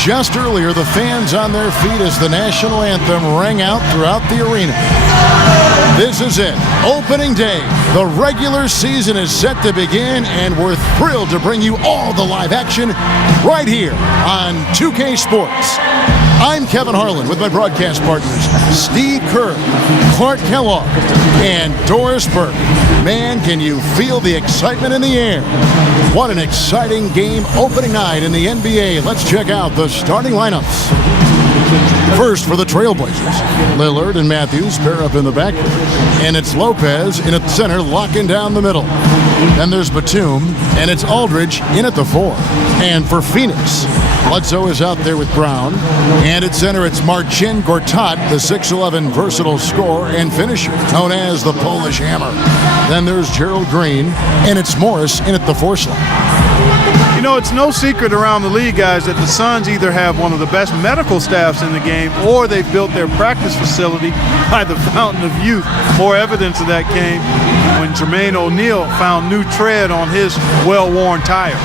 Just earlier, the fans on their feet as the national anthem rang out throughout the arena. This is it. Opening day. The regular season is set to begin, and we're thrilled to bring you all the live action right here on 2K Sports. I'm Kevin Harlan with my broadcast partners, Steve Kerr, Clark Kellogg, and Doris Burke. Man, can you feel the excitement in the air? What an exciting game opening night in the NBA. Let's check out the starting lineups. First for the Trailblazers, Lillard and Matthews pair up in the back, and it's Lopez in at the center, locking down the middle. Then there's Batum, and it's Aldridge in at the 4. And for Phoenix, Bledsoe is out there with Brown, and at center it's Marcin Gortat, the 6'11 versatile scorer and finisher, known as the Polish Hammer. Then there's Gerald Green, and it's Morris in at the 4 slot. You know, it's no secret around the league, guys, that the Suns either have one of the best medical staffs in the game or they've built their practice facility by the fountain of youth. More evidence of that came when Jermaine O'Neal found new tread on his well-worn tires.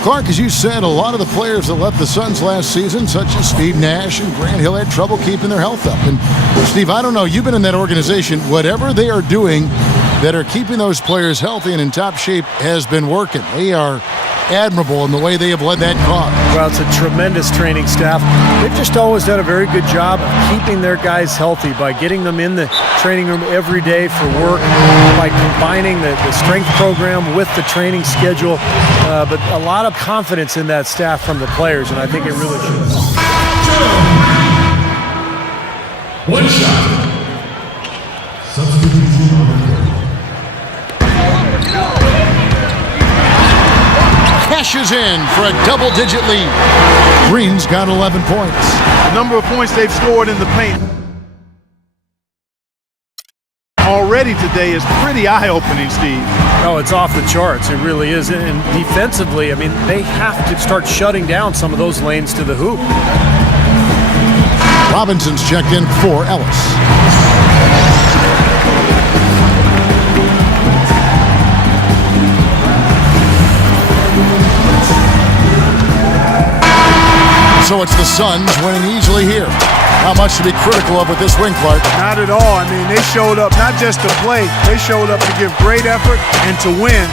Clark, as you said, a lot of the players that left the Suns last season, such as Steve Nash and Grant Hill, had trouble keeping their health up. And Steve, I don't know, you've been in that organization. Whatever they are doing that are keeping those players healthy and in top shape has been working. They are admirable in the way they have led that cause. Well, it's a tremendous training staff. They've just always done a very good job of keeping their guys healthy by getting them in the training room every day for work, by combining the strength program with the training schedule. But a lot of confidence in that staff from the players, and I think it really shows. One shot. Cashes in for a double-digit lead. Green's got 11 points. The number of points they've scored in the paint already today is pretty eye-opening, Steve. Oh, it's off the charts. It really is. And defensively, I mean, they have to start shutting down some of those lanes to the hoop. Robinson's checked in for Ellis. So it's the Suns winning easily here. Not much to be critical of with this win, Clark. Not at all. I mean, they showed up not just to play, they showed up to give great effort and to win.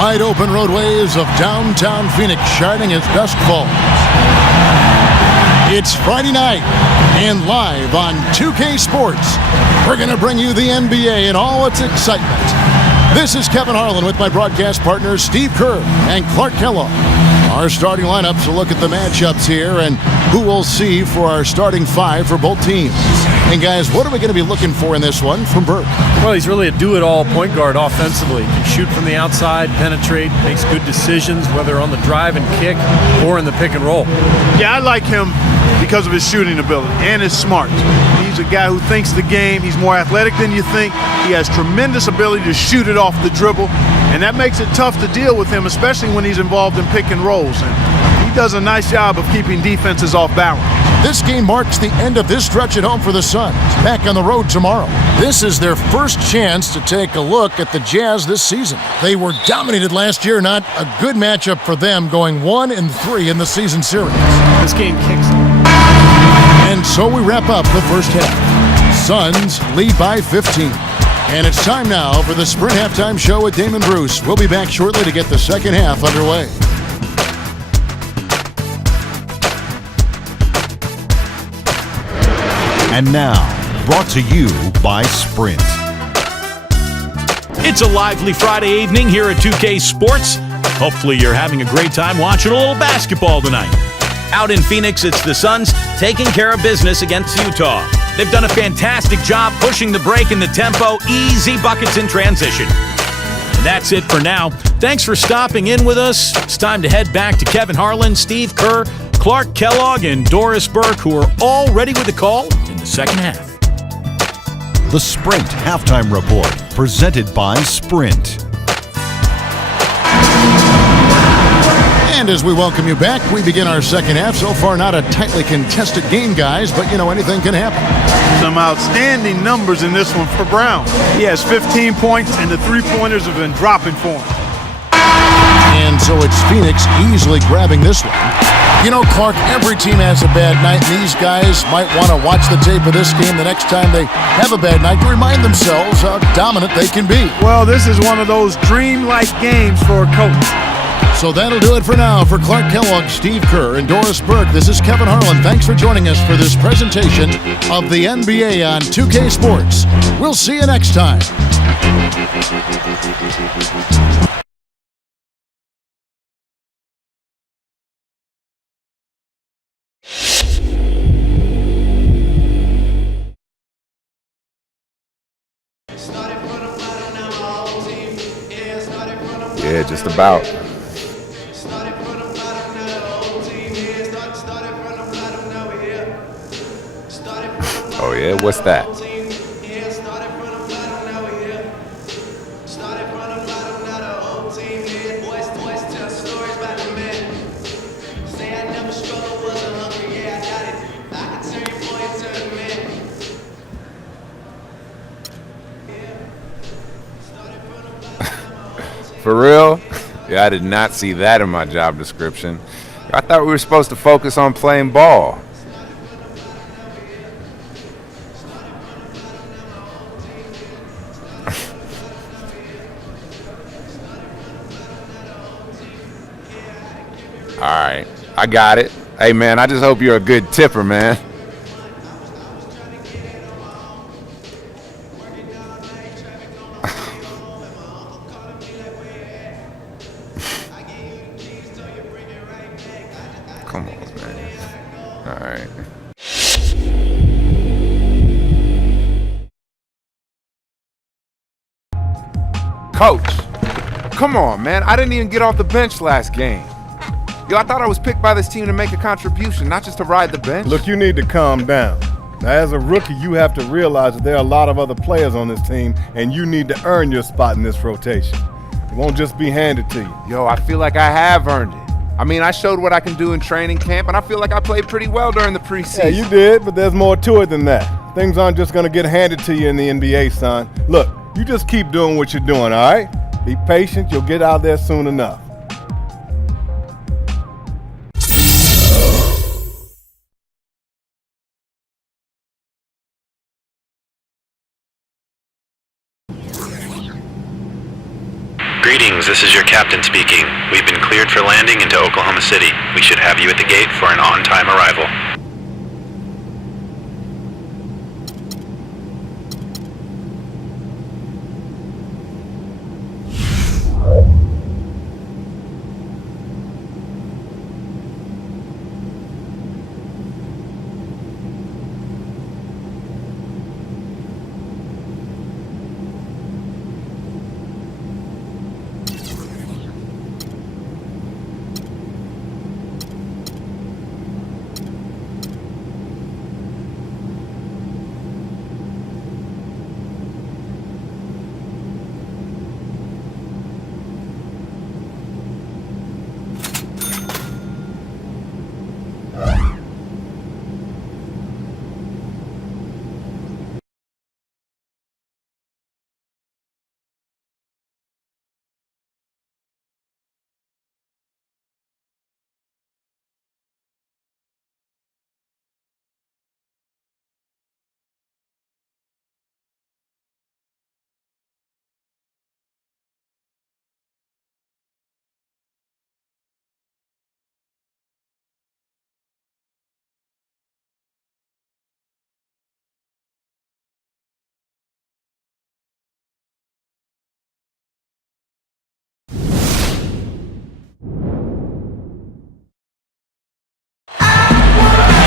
Wide open roadways of downtown Phoenix shining as dusk falls. It's Friday night. And live on 2K Sports, we're going to bring you the NBA and all its excitement. This is Kevin Harlan with my broadcast partners Steve Kerr and Clark Kellogg. Our starting lineups will look at the matchups here and who we'll see for our starting five for both teams. And guys, what are we going to be looking for in this one from Burke? Well, he's really a do-it-all point guard offensively. He can shoot from the outside, penetrate, makes good decisions, whether on the drive and kick or in the pick and roll. Yeah, I like him because of his shooting ability and his smart. He's a guy who thinks the game. He's more athletic than you think. He has tremendous ability to shoot it off the dribble, and that makes it tough to deal with him, especially when he's involved in pick and rolls. And he does a nice job of keeping defenses off balance. This game marks the end of this stretch at home for the Suns. Back on the road tomorrow. This is their first chance to take a look at the Jazz this season. They were dominated last year, not a good matchup for them, going 1-3 in the season series. This game kicks. And so we wrap up the first half. Suns lead by 15. And it's time now for the Sprint Halftime Show with Damon Bruce. We'll be back shortly to get the second half underway. And now, brought to you by Sprint. It's a lively Friday evening here at 2K Sports. Hopefully you're having a great time watching a little basketball tonight. Out in Phoenix, it's the Suns taking care of business against Utah. They've done a fantastic job pushing the break and the tempo, easy buckets in transition. And that's it for now. Thanks for stopping in with us. It's time to head back to Kevin Harlan, Steve Kerr, Clark Kellogg, and Doris Burke, who are all ready with the call in the second half. The Sprint Halftime Report, presented by Sprint. And as we welcome you back, we begin our second half. So far, not a tightly contested game, guys, but, anything can happen. Some outstanding numbers in this one for Brown. He has 15 points, and the three-pointers have been dropping for him. And so it's Phoenix easily grabbing this one. Clark, every team has a bad night, and these guys might want to watch the tape of this game the next time they have a bad night to remind themselves how dominant they can be. Well, this is one of those dream-like games for a coach. So that'll do it for now. For Clark Kellogg, Steve Kerr, and Doris Burke, this is Kevin Harlan. Thanks for joining us for this presentation of the NBA on 2K Sports. We'll see you next time. Yeah, just about. Oh yeah, what's that? For real? Yeah, I did not see that in my job description. I thought we were supposed to focus on playing ball. All right, I got it. Hey, man, I just hope you're a good tipper, man. Come on, man. All right. Coach, come on, man. I didn't even get off the bench last game. Yo, I thought I was picked by this team to make a contribution, not just to ride the bench. Look, you need to calm down. Now, as a rookie, you have to realize that there are a lot of other players on this team, and you need to earn your spot in this rotation. It won't just be handed to you. Yo, I feel like I have earned it. I mean, I showed what I can do in training camp, and I feel like I played pretty well during the preseason. Yeah, you did, but there's more to it than that. Things aren't just going to get handed to you in the NBA, son. Look, you just keep doing what you're doing, all right? Be patient. You'll get out there soon enough. Greetings, this is your captain speaking. We've been cleared for landing into Oklahoma City. We should have you at the gate for an on-time arrival.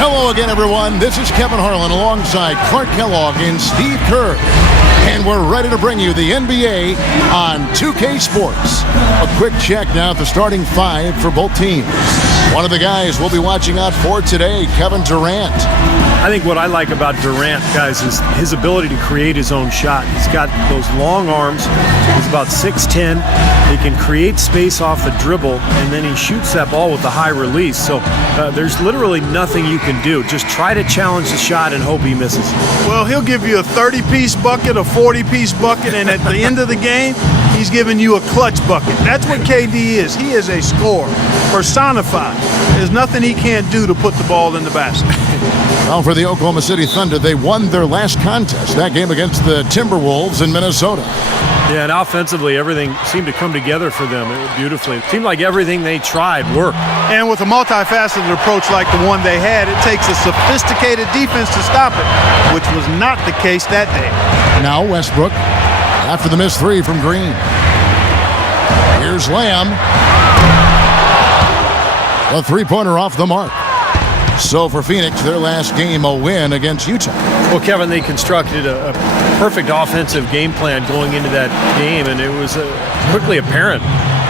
Hello again, everyone. This is Kevin Harlan alongside Clark Kellogg and Steve Kerr. And we're ready to bring you the NBA on 2K Sports. A quick check now at the starting five for both teams. One of the guys we'll be watching out for today, Kevin Durant. I think what I like about Durant, guys, is his ability to create his own shot. He's got those long arms. He's about 6'10". He can create space off the dribble, and then he shoots that ball with a high release. So there's literally nothing you can do. Just try to challenge the shot and hope he misses. Well, he'll give you a 30-piece bucket, a 40-piece bucket, and at the end of the game, he's giving you a clutch bucket. That's what KD is. He is a scorer, personified. There's nothing he can't do to put the ball in the basket. Well, for the Oklahoma City Thunder, they won their last contest, that game against the Timberwolves in Minnesota. Yeah, and offensively, everything seemed to come together for them beautifully. It seemed like everything they tried worked. And with a multifaceted approach like the one they had, it takes a sophisticated defense to stop it, which was not the case that day. Now Westbrook, after the missed three from Green. Here's Lamb. A three-pointer off the mark. So for Phoenix, their last game, a win against Utah. Well, Kevin, they constructed a perfect offensive game plan going into that game, and it was quickly apparent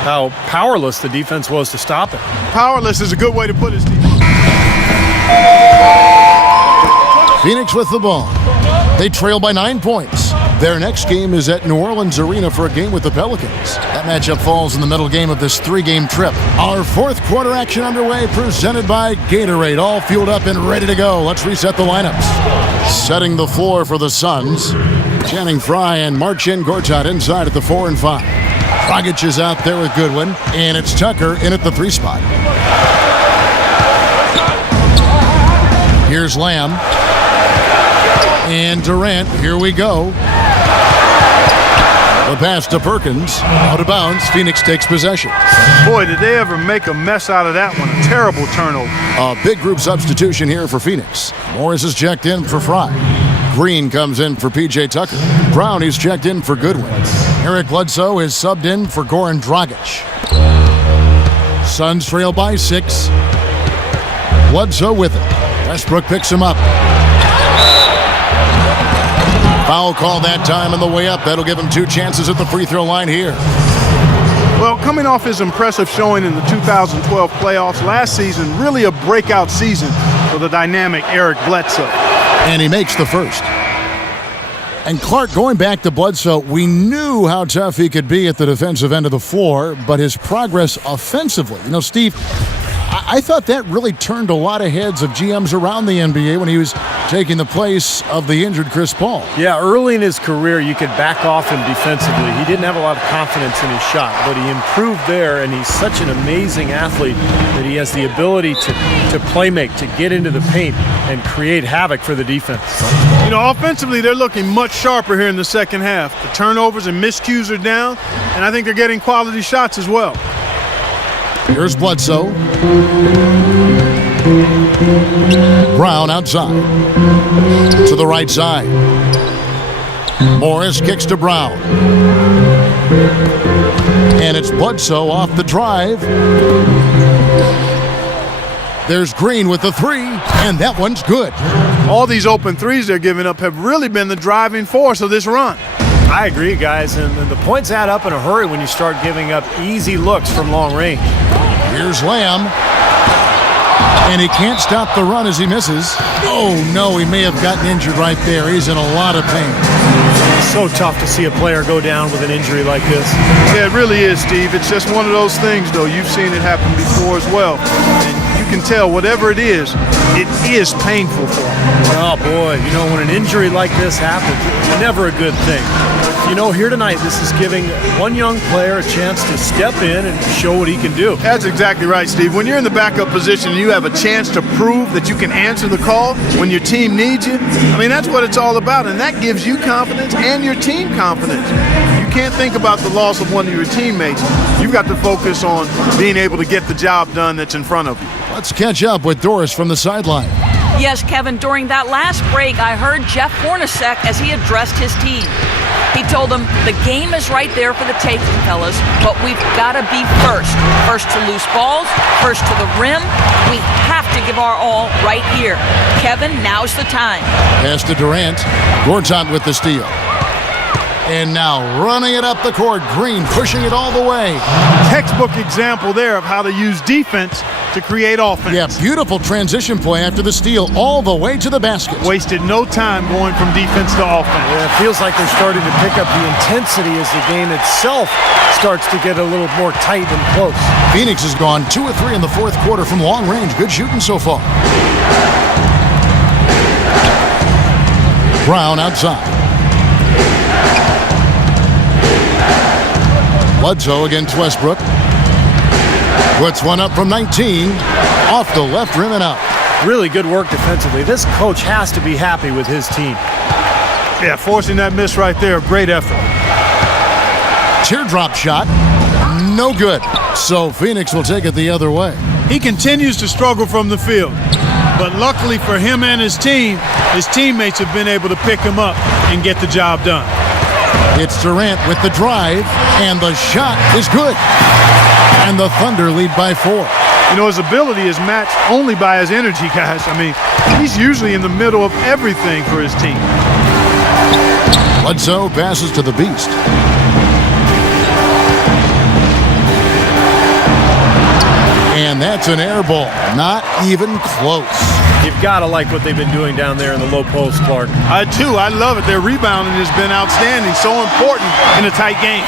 how powerless the defense was to stop it. Powerless is a good way to put it, Steve. Phoenix with the ball. They trail by 9 points. Their next game is at New Orleans Arena for a game with the Pelicans. That matchup falls in the middle game of this three-game trip. Our fourth quarter action underway, presented by Gatorade. All fueled up and ready to go. Let's reset the lineups. Setting the floor for the Suns. Channing Frye and Marcin Gortat inside at the 4 and 5. Dragic is out there with Goodwin, and it's Tucker in at the 3 spot. Here's Lamb. And Durant, here we go. The pass to Perkins, out of bounds. Phoenix takes possession. Boy, did they ever make a mess out of that one. A terrible turnover. A big group substitution here for Phoenix. Morris is checked in for Frye. Green comes in for P.J. Tucker. Brown, he's checked in for Goodwin. Eric Bledsoe is subbed in for Goran Dragic. Suns trail by 6. Bledsoe with it. Westbrook picks him up. Foul call that time on the way up. That'll give him 2 chances at the free throw line here. Well, coming off his impressive showing in the 2012 playoffs last season, really a breakout season for the dynamic Eric Bledsoe. And he makes the first. And Clark, going back to Bledsoe, we knew how tough he could be at the defensive end of the floor, but his progress offensively. You know, Steve, I thought that really turned a lot of heads of GMs around the NBA when he was taking the place of the injured Chris Paul. Yeah, early in his career, you could back off him defensively. He didn't have a lot of confidence in his shot, but he improved there, and he's such an amazing athlete that he has the ability to play make, to get into the paint and create havoc for the defense. You know, offensively, they're looking much sharper here in the second half. The turnovers and miscues are down, and I think they're getting quality shots as well. Here's Bledsoe. Brown outside. To the right side. Morris kicks to Brown. And it's Bledsoe off the drive. There's Green with the 3, and that one's good. All these open threes they're giving up have really been the driving force of this run. I agree, guys, and the points add up in a hurry when you start giving up easy looks from long range. Here's Lamb. And he can't stop the run as he misses. Oh, no, he may have gotten injured right there. He's in a lot of pain. It's so tough to see a player go down with an injury like this. Yeah, it really is, Steve. It's just one of those things, though. You've seen it happen before as well. And you can tell whatever it is painful for him. Oh, boy. You know, when an injury like this happens, it's never a good thing. You know, here tonight, this is giving one young player a chance to step in and show what he can do. That's exactly right, Steve. When you're in the backup position and you have a chance to prove that you can answer the call when your team needs you, I mean, that's what it's all about, and that gives you confidence and your team confidence. You can't think about the loss of one of your teammates. You've got to focus on being able to get the job done that's in front of you. Let's catch up with Doris from the sideline. Yes, Kevin, during that last break, I heard Jeff Hornacek as he addressed his team. He told them, the game is right there for the taking, fellas, but we've got to be first. First to loose balls, first to the rim. We have to give our all right here. Kevin, now's the time. Pass to Durant. Gortat with the steal. And now running it up the court. Green pushing it all the way. Textbook example there of how to use defense to create offense. Yeah, beautiful transition play after the steal all the way to the basket. Wasted no time going from defense to offense. Yeah, it feels like they're starting to pick up the intensity as the game itself starts to get a little more tight and close. Phoenix has gone 2 of 3 in the fourth quarter from long range. Good shooting so far. Brown outside. Bledsoe against Westbrook. Puts one up from 19. Off the left rim and out. Really good work defensively. This coach has to be happy with his team. Yeah, forcing that miss right there. Great effort. Teardrop shot. No good. So Phoenix will take it the other way. He continues to struggle from the field. But luckily for him and his team, his teammates have been able to pick him up and get the job done. It's Durant with the drive, and the shot is good. And the Thunder lead by 4. You know, his ability is matched only by his energy, guys. I mean, he's usually in the middle of everything for his team. Bledsoe passes to the Beast. And that's an air ball. Not even close. You've got to like what they've been doing down there in the low post, Clark. I do. I love it. Their rebounding has been outstanding. So important in a tight game.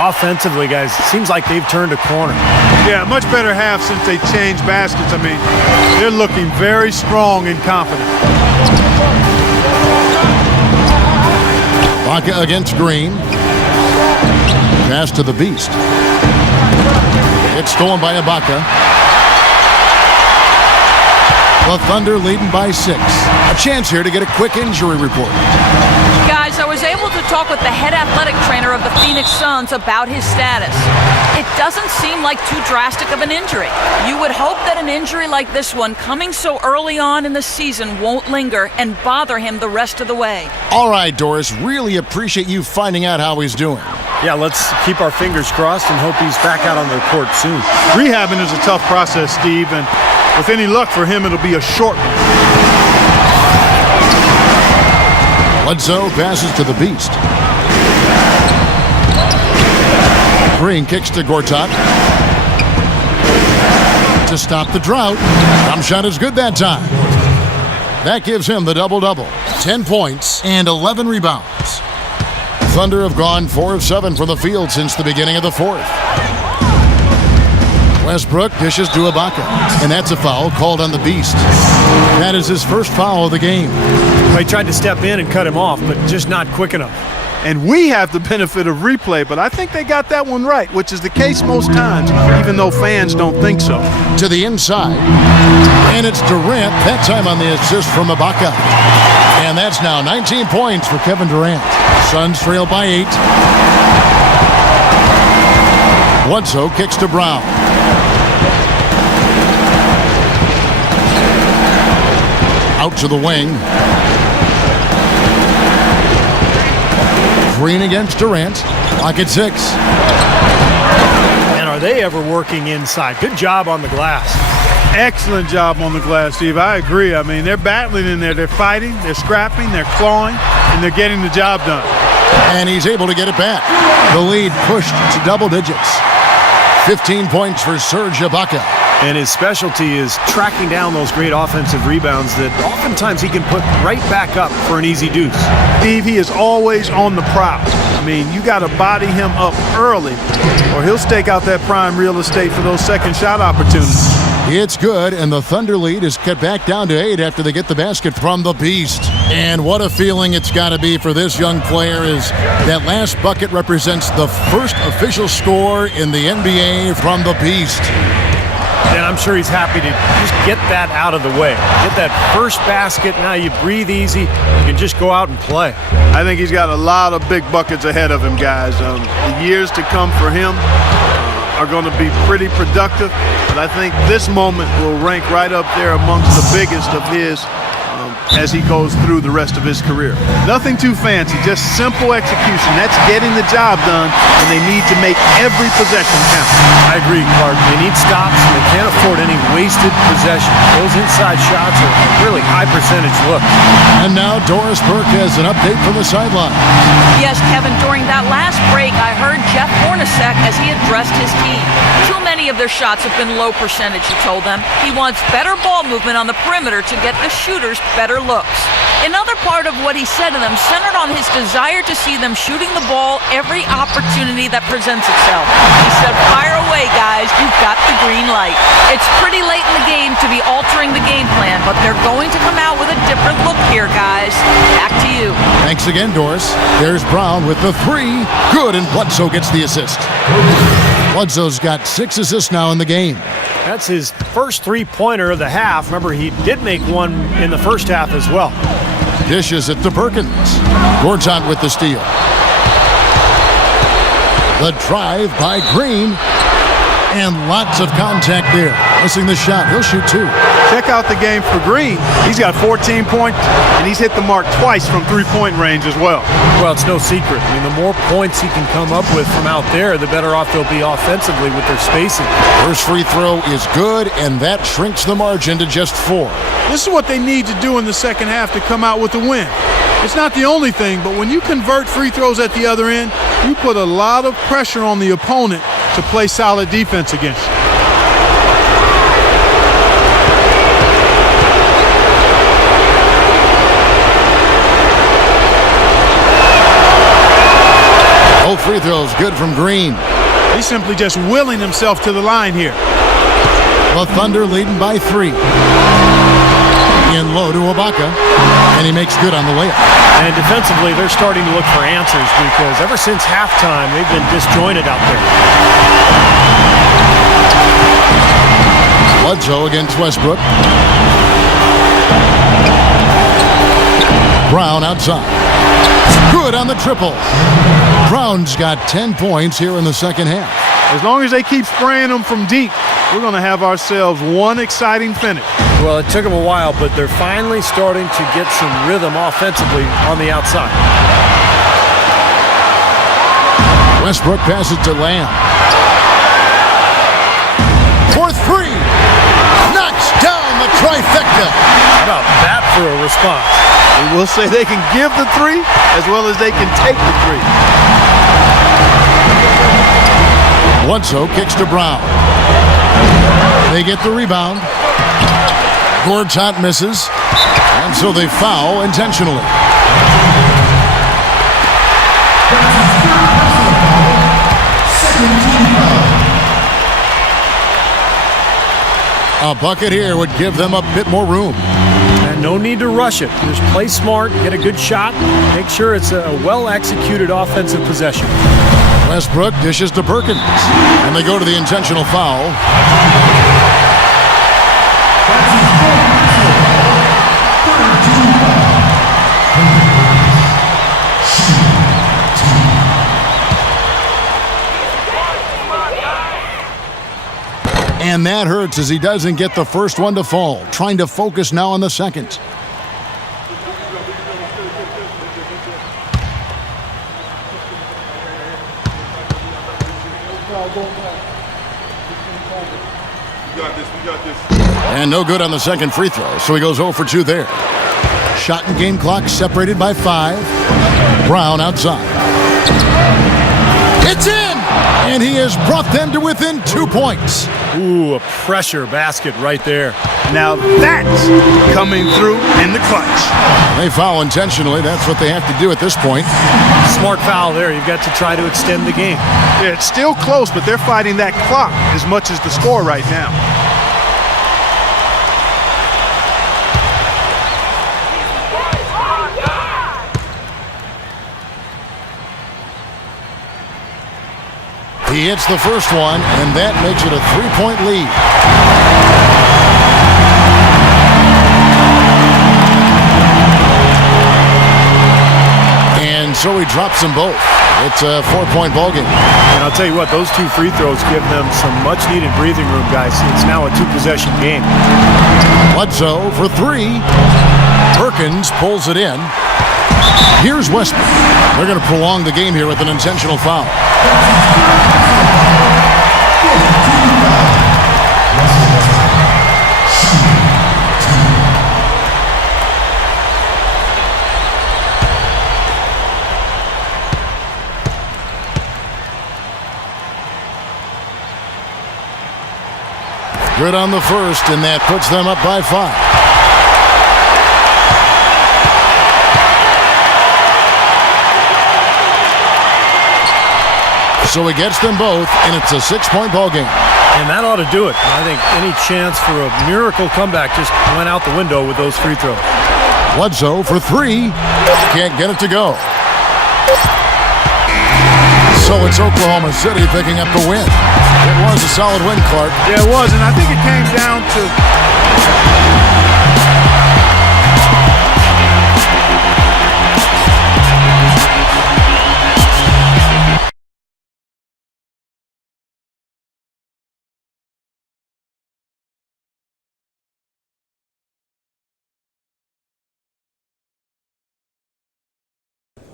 Offensively, guys, it seems like they've turned a corner. Yeah, much better half since they changed baskets. I mean, they're looking very strong and confident. Ibaka against Green. Pass to the Beast. It's stolen by Ibaka. The Thunder leading by 6. A chance here to get a quick injury report. Guys, I was able to talk with the head athletic trainer of the Phoenix Suns about his status. It doesn't seem like too drastic of an injury. You would hope that an injury like this one, coming so early on in the season, won't linger and bother him the rest of the way. All right, Doris, really appreciate you finding out how he's doing. Yeah, let's keep our fingers crossed and hope he's back out on the court soon. Rehabbing is a tough process, Steve, and with any luck for him, it'll be a short one. Bledsoe passes to the Beast. Green kicks to Gortat. To stop the drought. Jump shot is good that time. That gives him the double-double. 10 points and 11 rebounds. Thunder have gone 4 of 7 from the field since the beginning of the fourth. Westbrook dishes to Ibaka, and that's a foul called on the Beast. That is his first foul of the game. He tried to step in and cut him off, but just not quick enough. And we have the benefit of replay, but I think they got that one right, which is the case most times, even though fans don't think so. To the inside, and it's Durant, that time on the assist from Ibaka. And that's now 19 points for Kevin Durant. Suns trail by 8. Bledsoe kicks to Brown. Out to the wing. Green against Durant. Clock at 6. And are they ever working inside? Good job on the glass. Excellent job on the glass, Steve. I agree. I mean, they're battling in there. They're fighting, they're scrapping, they're clawing, and they're getting the job done. And he's able to get it back. The lead pushed to double digits. 15 points for Serge Ibaka. And his specialty is tracking down those great offensive rebounds that oftentimes he can put right back up for an easy deuce. Steve, he is always on the prowl. I mean, you got to body him up early, or he'll stake out that prime real estate for those second shot opportunities. It's good, and the Thunder lead is cut back down to 8 after they get the basket from the Beast. And what a feeling it's got to be for this young player is that last bucket represents the first official score in the NBA from the Beast. And I'm sure he's happy to just get that out of the way. Get that first basket, now you breathe easy. You can just go out and play. I think he's got a lot of big buckets ahead of him, guys. The years to come for him are going to be pretty productive, but I think this moment will rank right up there amongst the biggest of his as he goes through the rest of his career. Nothing too fancy, just simple execution. That's getting the job done, and they need to make every possession count. I agree, Clark. They need stops, and they can't afford any wasted possession. Those inside shots are really high percentage looks. And now Doris Burke has an update from the sideline. Yes, Kevin, during that last break, I heard Jeff Hornacek as he addressed his team. Too many of their shots have been low percentage, he told them. He wants better ball movement on the perimeter to get the shooters better looks. Another part of what he said to them centered on his desire to see them shooting the ball every opportunity that presents itself. He said, fire away, guys. You've got the green light. It's pretty late in the game to be altering the game plan, but they're going to come out with a different look here, guys. Back to you. Thanks again, Doris. There's Brown with the three. Good, and Bledsoe gets the assist. Bledsoe's got 6 assists now in the game. That's his first three-pointer of the half. Remember, he did make one in the first half as well. Dishes it to Perkins. Gortat with the steal. The drive by Green. And lots of contact there. Missing the shot. He'll shoot 2. Check out the game for Green. He's got 14 points, and he's hit the mark twice from three-point range as well. Well, it's no secret. I mean, the more points he can come up with from out there, the better off they'll be offensively with their spacing. First free throw is good, and that shrinks the margin to just 4. This is what they need to do in the second half to come out with a win. It's not the only thing, but when you convert free throws at the other end, you put a lot of pressure on the opponent to play solid defense against you. Both free throws good from Green. He's simply just willing himself to the line here. The Thunder leading by 3. In low to Ibaka, and he makes good on the layup. And defensively, they're starting to look for answers because ever since halftime, they've been disjointed out there. Bledsoe against Westbrook. Brown outside. Good on the triple. Brown's got 10 points here in the second half. As long as they keep spraying them from deep, we're going to have ourselves one exciting finish. Well, it took them a while, but they're finally starting to get some rhythm offensively on the outside. Westbrook passes to Lamb. For 3. Knocks down the trifecta. How about that for a response? We will say they can give the 3 as well as they can take the 3. Bledsoe kicks to Brown. They get the rebound. Gortat misses, and so they foul intentionally. A bucket here would give them a bit more room. And no need to rush it. Just play smart, get a good shot, make sure it's a well-executed offensive possession. Westbrook dishes to Perkins, and they go to the intentional foul. And that hurts as he doesn't get the first one to fall. Trying to focus now on the second. And no good on the second free throw, so he goes 0 for 2 there. Shot and game clock separated by 5. Brown outside. It's in! And he has brought them to within 2 points. Ooh, a pressure basket right there. Now that's coming through in the clutch. They foul intentionally. That's what they have to do at this point. Smart foul there. You've got to try to extend the game. Yeah, it's still close, but they're fighting that clock as much as the score right now. He hits the first one, and that makes it a 3-point lead. And so he drops them both. It's a 4-point ball game. And I'll tell you what, those 2 free throws give them some much-needed breathing room, guys. It's now a 2-possession game. Bledsoe for 3. Perkins pulls it in. Here's Westbrook. They're going to prolong the game here with an intentional foul. Good on the first, and that puts them up by 5. So he gets them both, and it's a 6-point ball game. And that ought to do it. I think any chance for a miracle comeback just went out the window with those free throws. Bledsoe for 3. Can't get it to go. So it's Oklahoma City picking up the win. It was a solid win, Clark. Yeah, it was, and I think it came down to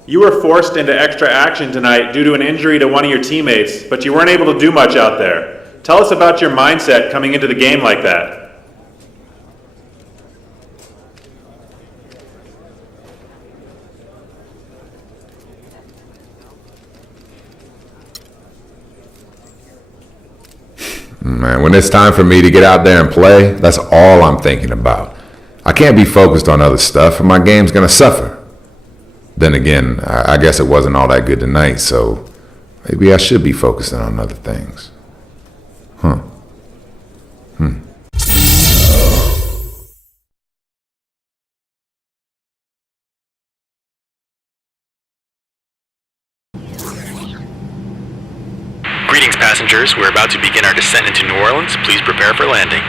You were forced into extra action tonight due to an injury to one of your teammates, but you weren't able to do much out there. Tell us about your mindset coming into the game like that. Man, when it's time for me to get out there and play, that's all I'm thinking about. I can't be focused on other stuff, or my game's gonna suffer. Then again, I guess it wasn't all that good tonight, so maybe I should be focusing on other things. Greetings, passengers. We're about to begin our descent into New Orleans. Please prepare for landing.